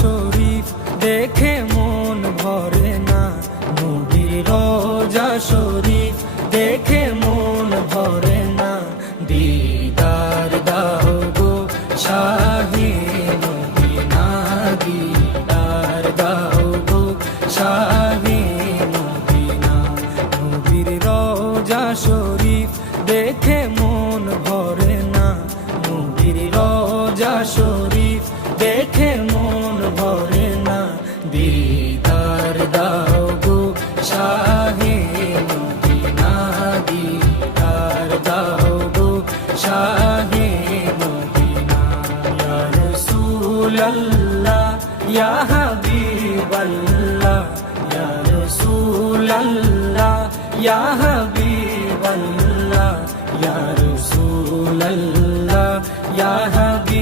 শরীফ দেখে মন ভরে না, নবীর রোজা শরীফ দেখে মন ভরে না। দিদার দাও গো শাহে মদিনা, দিদার দাও গো শাহে মদিনা। নবীর রোজা শরীফ দেখে মন ভরে না, নবীর রোজা শরীফ দেখে মন ভরে না। দিদার দাও গো শাহে মদিনা, দিদার দাও গো শাহে মদিনা। ইয়া রাসূলাল্লাহ ইয়া হাবিবাল্লাহ, ইয়া রাসূলাল্লাহ ইয়া হাবিবাল্লাহ, ইয়া রাসূলাল্লাহ ইয়া